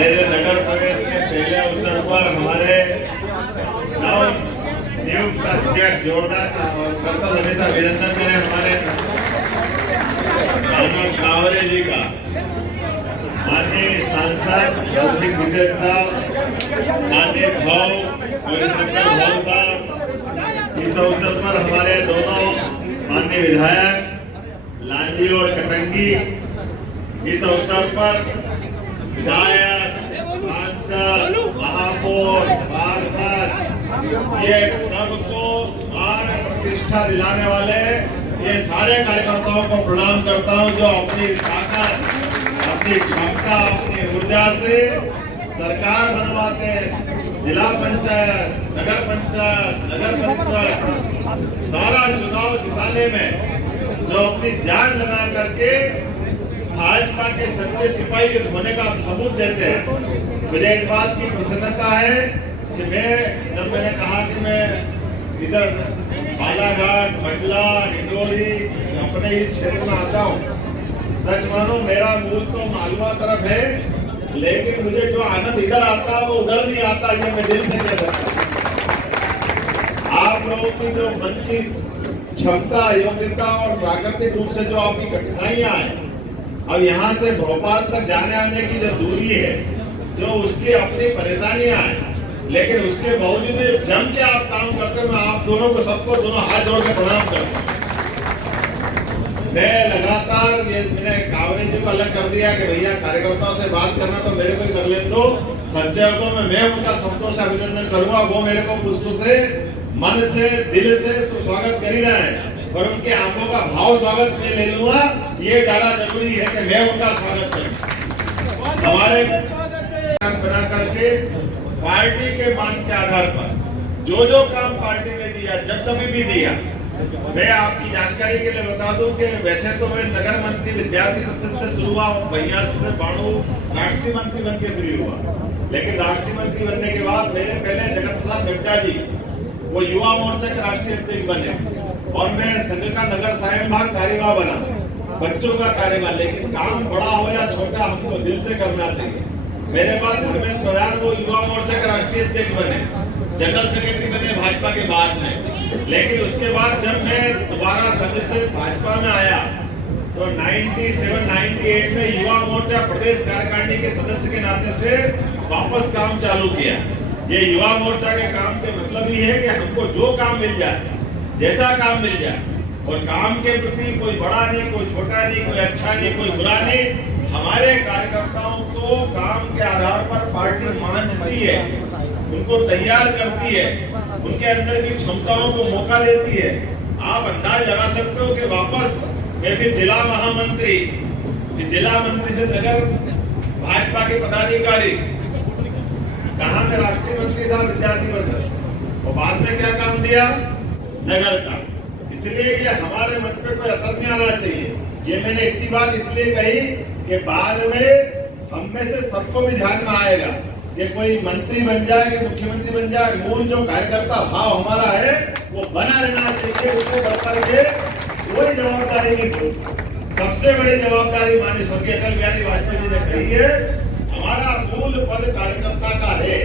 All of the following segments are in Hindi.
मेरे नगर प्रवेश के पहले अवसर पर हमारे नव नियुक्त अध्यक्ष जोरदार करता हमेशा अभिनंदन करें हमारे आनंद कावरे जी का, माननीय सांसद कौशिक बिसेन साहब, माननीय भाव गौरीशंकर भाव साहब, इस अवसर पर हमारे दोनों माननीय विधायक लांजी और कटंगी, इस अवसर पर विधायक, सांसद, महापौर, पार्षद, ये सबको मान प्रतिष्ठा दिलाने वाले ये सारे कार्यकर्ताओं को प्रणाम करता हूं जो अपनी ताकत, अपनी क्षमता, अपनी ऊर्जा से सरकार बनवाते हैं। जिला पंचायत, नगर परिषद सारा चुनाव जिताने में जो अपनी जान लगा करके भाजपा के सच्चे सिपाही होने का सबूत देते हैं। मुझे इस बात की प्रसन्नता है कि मैंने कहा कि मैं इधर बालाघाट, मंडला, निडोरी अपने इस क्षेत्र में आता हूँ। सच मानो मेरा मूल तो मालवा तरफ है, लेकिन मुझे जो आनंद इधर आता है वो उधर नहीं आता, ये मैं दिल से कह सकता हूँ। आप लोगों की जो मन की क्षमता, योग्यता और प्राकृतिक रूप से जो आपकी कठिनाइयां हैं, अब यहाँ से भोपाल तक जाने आने की जो दूरी है, जो उसकी अपनी परेशानियां हैं, लेकिन उसके बावजूद जम के आप काम करते, मैं आप दोनों को सबको दोनों हाथ जोड़ के प्रणाम करता हूँ। मैं लगातार ये मैंने कावरे जी को अलग कर दिया कि भैया कार्यकर्ताओं से बात करना तो मेरे को ही कर लेने दो। सच्चे अर्थों में मैं उनका शब्दों से अभिनंदन करूंगा, वो मेरे को पुष्प से, मन से, दिल से तो स्वागत कर ही रहे हैं, और उनके आंखों का भाव स्वागत मैं ले लूंगा। ये ज्यादा जरूरी है कि मैं उनका स्वागत करूं। हमारे बना करके पार्टी के मान के आधार पर जो काम पार्टी ने दिया, जब कभी भी दिया, मैं आपकी जानकारी के लिए बता दूं कि वैसे तो मैं नगर मंत्री विद्यार्थी परिषद से शुरू हुआ, 82 से 92 राष्ट्रीय मंत्री बन के फ्री हुआ, लेकिन राष्ट्रीय मंत्री बनने के बाद मेरे पहले जगत प्रसाद नड्डा जी वो युवा मोर्चा के राष्ट्रीय अध्यक्ष बने, और मैं संघ का नगर सायं भाग कार्यवाह बना, बच्चों का कार्यवाह। लेकिन काम बड़ा हो या छोटा, हमको दिल से करना चाहिए। मेरे बाद धर्मेंद्र प्रधान वो युवा मोर्चा के राष्ट्रीय अध्यक्ष बने, जनरल सेक्रेटरी बने भाजपा के बाद में। लेकिन उसके बाद जब मैं दोबारा संघ से भाजपा में आया तो 97-98 में युवा मोर्चा प्रदेश कार्यकारिणी के सदस्य के नाते से वापस काम चालू किया। ये युवा मोर्चा के काम के मतलब ये है कि हमको जो काम मिल जाए, जैसा काम मिल जाए, और काम के प्रति कोई बड़ा नहीं, कोई छोटा नहीं, कोई अच्छा नहीं, कोई बुरा नहीं, हमारे कार्यकर्ताओं को काम के आधार पर पार्टी मांझती है, उनको तैयार करती है, उनके अंदर की क्षमताओं को मौका देती है। आप अंदाज लगा सकते हो कि वापस मैं फिर जिला महामंत्री, जिला मंत्री से नगर भाजपा के पदाधिकारी, कहा मैं राष्ट्रीय मंत्री था विद्यार्थी परिषद, और बाद में क्या काम दिया, नगर का। इसलिए ये हमारे मन पे कोई असर नहीं आना चाहिए। ये मैंने इतनी बात इसलिए कही कि बाद में हम में से सबको भी ध्यान में आएगा कि कोई मंत्री बन जाए, कि मुख्यमंत्री बन जाए, मूल जो कार्यकर्ता भाव हमारा है वो बना रहना चाहिए। उससे बढ़कर के कोई जवाबदारी नहीं। सबसे बड़ी जवाबदारी माननीय स्वर्गीय अटल बिहारी वाजपेयी जी ने कही है, हमारा मूल पद कार्यकर्ता का है।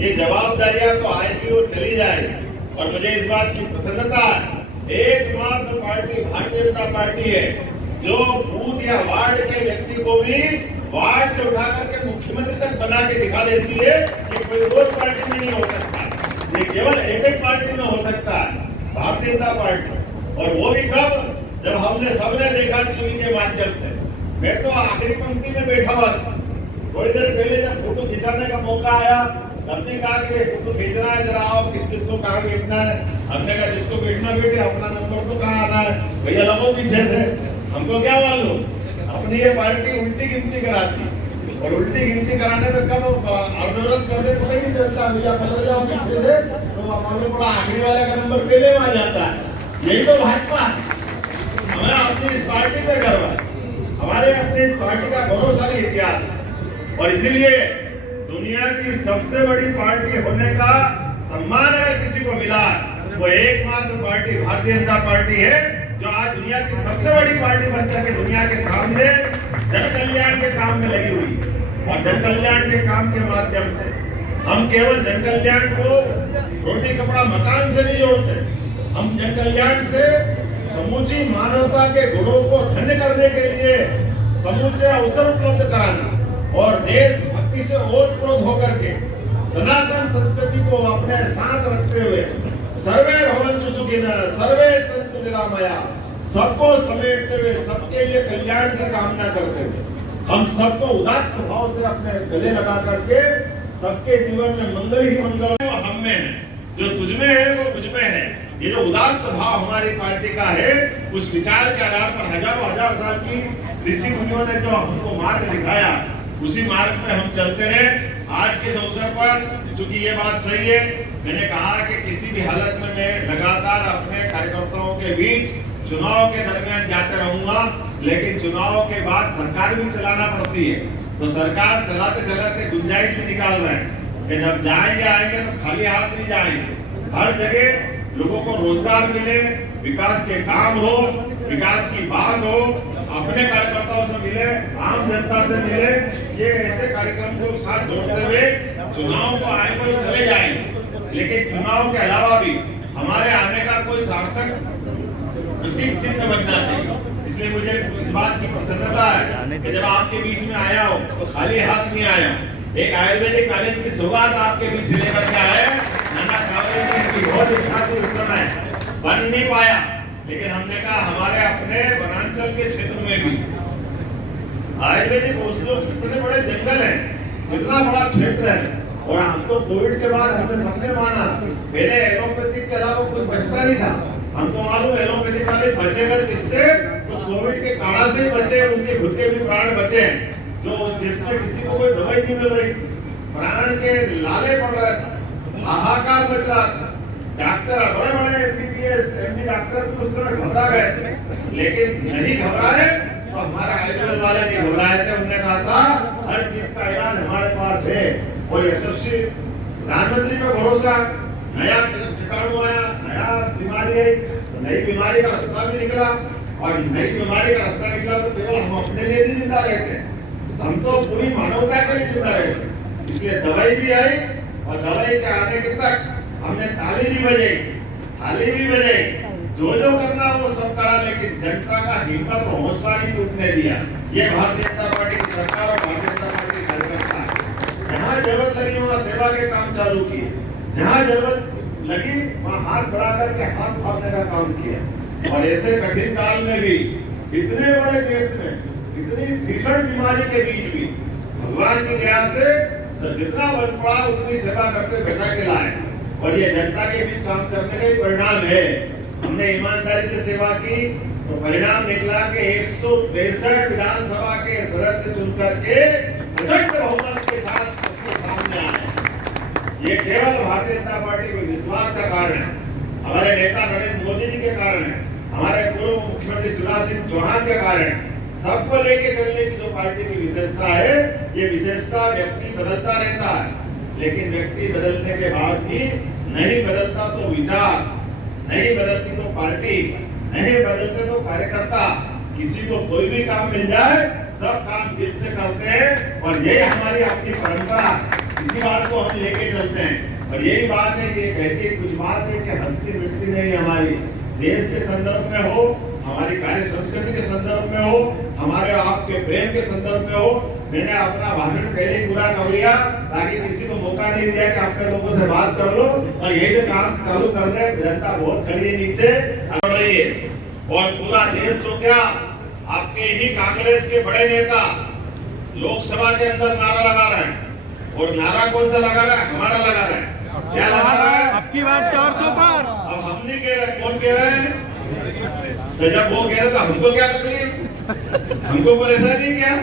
ये जवाबदारियां तो आएगी और चली जाएगी, और मुझे इस बात की प्रसन्नता है, एकमात्र पार्टी भारतीय जनता पार्टी है जो बूथ या वार्ड के व्यक्ति को भी वार्ड से उठा करके मुख्यमंत्री तक बना के दिखा देती है कि कोई और पार्टी में नहीं हो सकता, ये केवल एक ही पार्टी में हो सकता है, भारतीय जनता पार्टी। और वो भी कब, जब हमने सबने देखा टीवी के माध्यम से। मैं तो आखिरी पंक्ति में बैठा हुआ था, थोड़ी देर पहले जब फोटो खिंचाने का मौका आया, हमने कहा कि फोटो खींचना है, जरा आओ, किस किस को कहाँ बैठना है। हमने कहा जिसको बैठना बैठे, अपना नंबर तो कहाँ आना है, भैया लगो पीछे से। हमको क्या मालूम, अपनी ये पार्टी उल्टी गिनती कराती, और उल्टी गिनती कराने में कब अर्धव्रत करने पता ही नहीं चलता, भैया पलट जाओ पीछे से, तो मालूम पड़ा आखिरी वाले का नंबर पहले में आ जाता है। यही तो भाजपा है। हमें अपनी इस पार्टी पे गर्व है, हमारे अपनी इस पार्टी का गौरवशाली इतिहास है, और इसीलिए दुनिया की सबसे बड़ी पार्टी होने का सम्मान अगर किसी को मिला, वो एकमात्र पार्टी भारतीय जनता पार्टी है, जो आज दुनिया की सबसे बड़ी पार्टी बनकर के दुनिया के सामने जन कल्याण के काम में लगी हुई है। और जन कल्याण के काम के माध्यम से हम केवल जन कल्याण को रोटी कपड़ा मकान से नहीं जोड़ते, हम जन कल्याण से समूची मानवता के गुणों को धन्य करने के लिए समूचे अवसर उपलब्ध कराना और देशभक्ति से ओतप्रोत होकर के सनातन संस्कृति को अपने साथ रखते हुए सर्वे भवन्तु सुखिनः सर्वे सन्तु निरामया, सबको समेटते हुए सबके लिए कल्याण की कामना करते हुए हम सबको उदात्त भाव से अपने गले लगा करके सबके जीवन में मंगल ही मंगल वो हम में है, जो तुझ में है वो मुझ में है। ये जो उदात्त भाव हमारी पार्टी का है, उस विचार के आधार पर हजारों हजार साल की ऋषि मुनियों ने जो हमको मार्ग दिखाया, उसी मार्ग पे हम चलते रहे। आज के अवसर पर चूंकि ये बात सही है, मैंने कहा कि किसी भी हालत में मैं लगातार अपने कार्यकर्ताओं के बीच चुनाव के दरमियान जाते रहूंगा, लेकिन चुनाव के बाद सरकार भी चलाना पड़ती है, तो सरकार चलाते चलाते गुंजाइश भी निकाल रहे हैं कि जब जाएंगे आएंगे तो खाली हाथ नहीं जाएंगे। हर जगह लोगों को रोजगार मिले, विकास के काम हो, विकास की बात हो, अपने कार्यकर्ताओं से मिले, आम जनता से मिले। ये ऐसे कार्यक्रम को साथ जोड़ते हुए चुनाव को आएंगे तो चले जाएंगे, लेकिन चुनाव के अलावा भी हमारे आने का कोई सार्थक प्रतीक चिन्ह बनना चाहिए। इसलिए मुझे इस बात की प्रसन्नता है कि जब आपके बीच में आया हो तो खाली हाथ नहीं आया। एक आयुर्वेदिक कॉलेज की सौगात आपके बीच से लेकर के आए। नाना कावरे जी की बहुत इच्छा थी उस समय, बन नहीं पाया, लेकिन हमने कहा हमारे अपने वनांचल के क्षेत्र में भी आयुर्वेदिक औषधियों के कितने बड़े जंगल हैं, कितना बड़ा क्षेत्र है, और हम तो कोविड के बाद हमने सबने माना पहले एलोपैथिक के अलावा कुछ बचता नहीं था। हम तो मालूम एलोपैथिक वाले बचेगा किससे, तो कोविड के काढ़ा से ही बचे, उनके खुद के भी प्राण बचे हैं, जो जिसमें किसी को कोई दवाई नहीं मिल रही, प्राण के लाले पड़ रहे थे, हाहाकार मच रहा था। डॉक्टर बड़े बड़े एमबीबीएस एमडी डॉक्टर भी उस समय घबरा गए थे, लेकिन नहीं घबराए तो हमारे आयुर्वेद वाले नहीं घबराए थे। हमने कहा था हर चीज का इलाज हमारे पास है, और यशस्वी प्रधानमंत्री पे भरोसा, नया कीटाणु आया, नया बीमारी आई, नई बीमारी का रास्ता भी निकला, और नई बीमारी का रास्ता निकला तो केवल हम अपने लिए नहीं जिंदा रहते, हम तो पूरी मानवता के लिए जिंदा रहते। इसलिए दवाई भी आई, और दवाई के आने के तक हमने ताली भी बजाई, थाली भी बजाई, जो जो करना वो सब करा, लेकिन जनता का हिम्मत और हौसला नहीं टूटने दिया। ये भारतीय जनता पार्टी की सरकार और भारतीय जनता पार्टी के कार्यकर्ता है। जहाँ जरूरत लगी वहाँ सेवा के काम चालू किए, जहाँ जरूरत लगी वहाँ हाथ बढ़ा करके हाथ थामने का काम किया। और ऐसे कठिन काल में भी, इतने बड़े देश में, इतनी भीषण बीमारी के बीच भी भगवान की दया से जितना बल पड़ा उतनी सेवा करके बचा के लाए, और ये जनता के बीच काम करने का ही परिणाम है। हमने ईमानदारी से सेवा की तो परिणाम निकला कि 163 विधानसभा के सदस्य चुन करके प्रचंड बहुमत के साथ सबके सामने आए। ये केवल भारतीय जनता पार्टी के विश्वास का कारण है, हमारे नेता नरेंद्र मोदी जी के कारण है, हमारे पूर्व मुख्यमंत्री शिवराज सिंह चौहान के कारण है। सबको लेके चलने की जो पार्टी की विशेषता है, ये विशेषता व्यक्ति बदलता रहता है, लेकिन व्यक्ति बदलने के बाद भी नहीं बदलता तो विचार, नहीं बदलती तो पार्टी, नहीं बदलते तो कार्यकर्ता। किसी को कोई भी काम मिल जाए सब काम दिल से करते हैं, और यही हमारी अपनी परंपरा, इसी बात को हम लेके चलते हैं। और यही बात है कि कहती कुछ बात है कि हस्ती मिटती नहीं, हमारी देश के संदर्भ में हो, हमारी कार्य संस्कृति के संदर्भ में हो, हमारे आपके प्रेम के संदर्भ में हो। मैंने अपना भाषण पहले ही पूरा कर लिया ताकि किसी को मौका नहीं दिया कि अपने लोगों से बात कर लो, और यही से काम चालू कर दे। जनता बहुत खड़ी है नीचे अड़ रही है, और पूरा देश तो क्या, आपके ही कांग्रेस के बड़े नेता लोकसभा के अंदर नारा लगा रहे हैं, और नारा कौन सा लगा रहा है, हमारा लगा रहा है। क्या लगा रहा है? अब की बार 400 पार। अब हम नहीं कह रहे, कौन कह रहे हैं? तो जब वो कह रहे तो हमको क्या तकलीफ, हमको परेशानी क्या?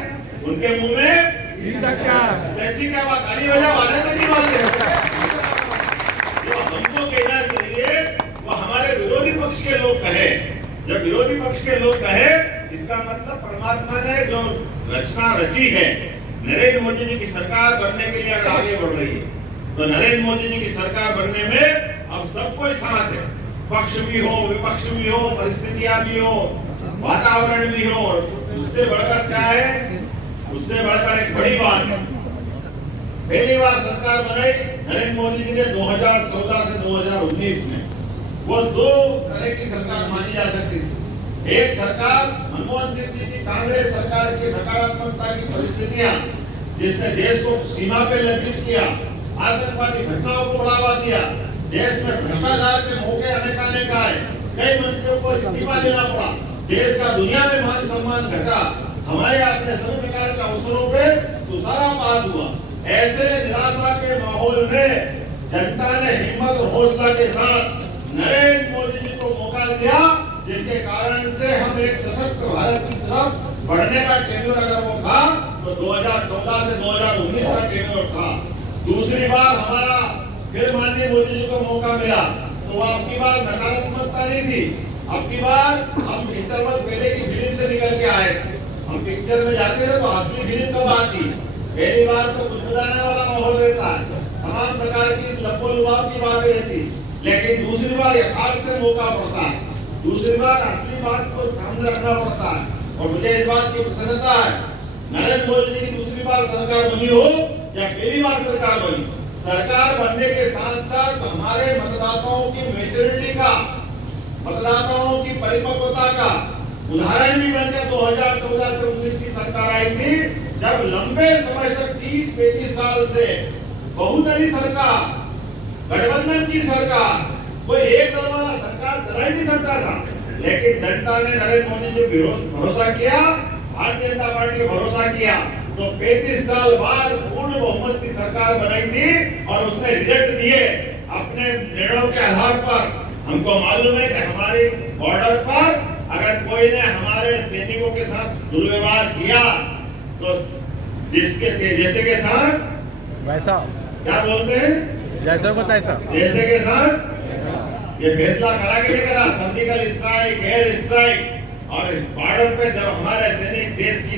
उनके मुंह में सच्ची क्या बात, ताली बजा वाले नहीं बोलते। जो हमको कहना चाहिए वो हमारे विरोधी पक्ष के लोग कहे। जब विरोधी पक्ष के लोग कहे, इसका मतलब परमात्मा ने जो रचना रची है, नरेंद्र मोदी जी की सरकार बनने के लिए अगर आगे बढ़ रही है, तो नरेंद्र मोदी जी की सरकार बनने में अब सबको साथ है। पक्ष भी हो, विपक्ष भी हो, परिस्थितियां भी हो, वातावरण भी हो। उससे बढ़कर क्या है, उससे बढ़कर एक बड़ी बात है पहली बार सरकार बनाई नरेंद्र मोदी जी ने 2014 से 2019 में। वो दो तरह की सरकार मानी जा सकती थी। एक सरकार मनमोहन सिंह जी की कांग्रेस सरकार की नकारात्मकता की परिस्थितियां, जिसने देश को सीमा पे लज्जित किया, आतंकवादी घटनाओं को बढ़ावा दिया, देश में भ्रष्टाचार के मौके अनेक आए, कई मंत्रियों को इस्तीफा देना पड़ा, देश का दुनिया में मान सम्मान घटा, हमारे अपने सभी प्रकार के अवसरों पे तुषारापात हुआ। ऐसे निराशा के माहौल में जनता ने हिम्मत और हौसला के साथ नरेंद्र मोदी जी को मौका दिया, जिसके कारण से हम एक सशक्त भारत की तरफ बढ़ने का टेन्योर अगर वो था तो 2014 से 2019 का टेन्योर था। दूसरी बार हमारा फिर माननीय मोदी जी को मौका मिला तो वो आपकी बार नकारात्मकता नहीं थी। आपकी बार हम इंटरवल पहले की फिल्म से निकल के आए थे। हम पिक्चर में जाते थे तो असली फिल्म कब आती, पहली बार तो गुदगुदाने वाला माहौल रहता है, तमाम प्रकार की लप्पो-लुभाव की बातें रहती, लेकिन दूसरी बार यथार्थ से मौका पड़ता है, दूसरी बार असली बात को सामने रखना पड़ता है। और मुझे इस बात की प्रसन्नता है, नरेंद्र मोदी जी की दूसरी बार सरकार बनी हो या पहली बार सरकार बनी, सरकार बनने के साथ साथ हमारे मतदाताओं की मैच्योरिटी का, मतदाताओं की परिपक्वता का उदाहरण भी बनकर 2014 से 19 की सरकार आई थी, जब लंबे समय से 30-35 साल से बहुदलीय सरकार, गठबंधन की सरकार, कोई एक दल वाला सरकार चला ही नहीं सकता था, लेकिन जनता ने नरेंद्र मोदी जी पे भरोसा किया, भारतीय जनता पार्टी को भरोसा किया, तो 35 साल बाद पूर्ण बहुमत की सरकार बनाई थी और उसने रिजल्ट दिए अपने निर्णयों के आधार पर। हमको मालूम है कि हमारे बॉर्डर पर अगर कोई ने हमारे सैनिकों के साथ दुर्व्यवहार किया तो जिसके जैसे के साथ वैसा, क्या बोलते हैं, जैसा को तैसा, जैसे के साथ ये फैसला करा के नहीं करा, सर्जिकल स्ट्राइक, एयर स्ट्राइक। और बॉर्डर पे जब हमारे सैनिक देश की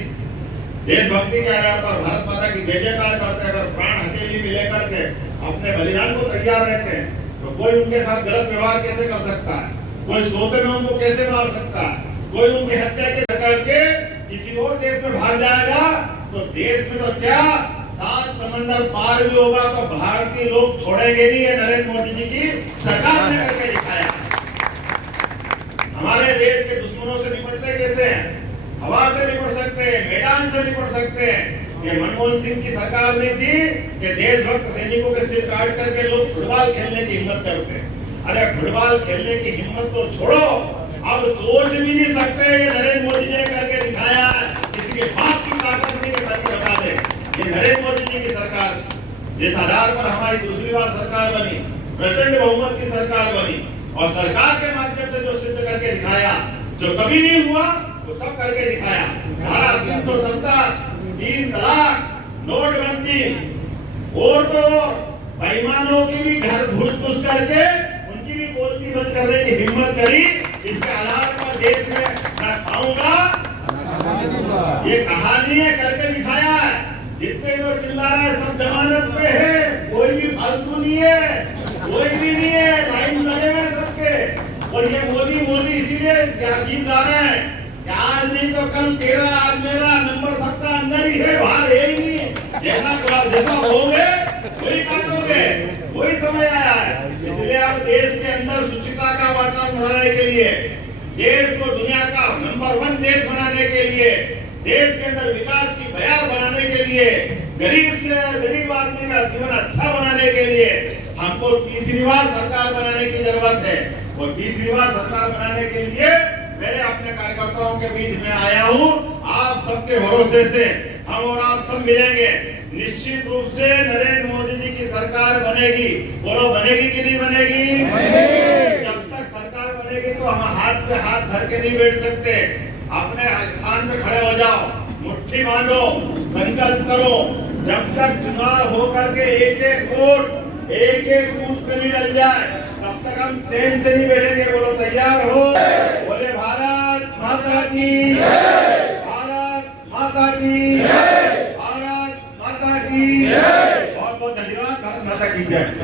देशभक्ति के आधार पर भारत माता की जय जयकार करते हैं, अगर प्राण हथेली में लेकर के अपने बलिदान को तैयार रहते हैं, तो कोई उनके साथ गलत व्यवहार कैसे कर सकता है, कोई सोते में उनको कैसे मार सकता है, कोई उनकी हत्या के करके किसी और देश में भाग जाएगा, तो देश में तो क्या 7 समंदर पार भी होगा तो भारतीय लोग छोड़ेंगे नहीं। ये नरेंद्र मोदी जी की सरकार ने करके दिखाया। हमारे देश के दुश्मनों से निपटते कैसे हैं, हवा से निपट सकते हैं, मैदान से निपट सकते हैं। ये मनमोहन सिंह की सरकार नहीं थी कि देशभक्त सैनिकों के सिर काट करके लोग फुटबॉल खेलने की हिम्मत करते हैं। अरे फुटबॉल खेलने की हिम्मत तो छोड़ो, अब सोच भी नहीं सकते, ये नरेंद्र मोदी जी ने करके दिखाया। किसी के बाप की ताकत नहीं करके बता दे, ये नरेंद्र मोदी जी की सरकार, जिस आधार पर हमारी दूसरी बार सरकार बनी, प्रचंड बहुमत की सरकार बनी, और सरकार के माध्यम से जो सिद्ध करके दिखाया, जो कभी नहीं हुआ वो सब करके दिखाया। धारा 370, 3 तलाक, नोटबंदी, और तो बेईमानों की भी घर घुस करके उनकी भी बोलती बंद करने की हिम्मत करी। इसके आधार पर देश में मैं खाऊंगा, ये कहानी है, करके दिखाया है। जितने जो चिल्ला रहे हैं सब जमानत पे है, कोई भी फालतू नहीं है, कोई भी नहीं है, लाइन लगे हुए सबके। और ये मोदी मोदी इसीलिए क्या गीत गा रहे हैं, आज नहीं तो कल तेरा, आज मेरा, नंबर सबका अंदर ही है, बाहर है ही नहीं। जैसा होगे वही काटोगे, वही समय आया है। इसलिए अब देश के अंदर शुचिता का वातावरण बनाने के लिए, देश को दुनिया का नंबर 1 देश बनाने के लिए, देश के अंदर विकास की बयार बनाने के लिए, गरीब से गरीब आदमी का जीवन अच्छा बनाने के लिए हमको तीसरी बार सरकार बनाने की जरूरत है। और तीसरी बार सरकार बनाने के लिए मैंने अपने कार्यकर्ताओं के बीच में आया हूँ। आप सबके भरोसे से हम और आप सब मिलेंगे, निश्चित रूप से नरेंद्र मोदी जी की सरकार बनेगी। बोलो बनेगी कि नहीं बनेगी? जब तक सरकार बनेगी तो हम हाथ पे हाथ धर के नहीं बैठ सकते। अपने स्थान पे खड़े हो जाओ, मुट्ठी बांधो, संकल्प करो। जब तक चुनाव हो करके एक-एक वोट, एक-एक बूथ पे नहीं डल जाए, तब तक हम चैन से नहीं बैठेंगे। बोलो तैयार हो? बोले भारत माता की जय, भारत माता की जय, भारत माता की जय। बहुत बहुत धन्यवाद। भारत माता की जय।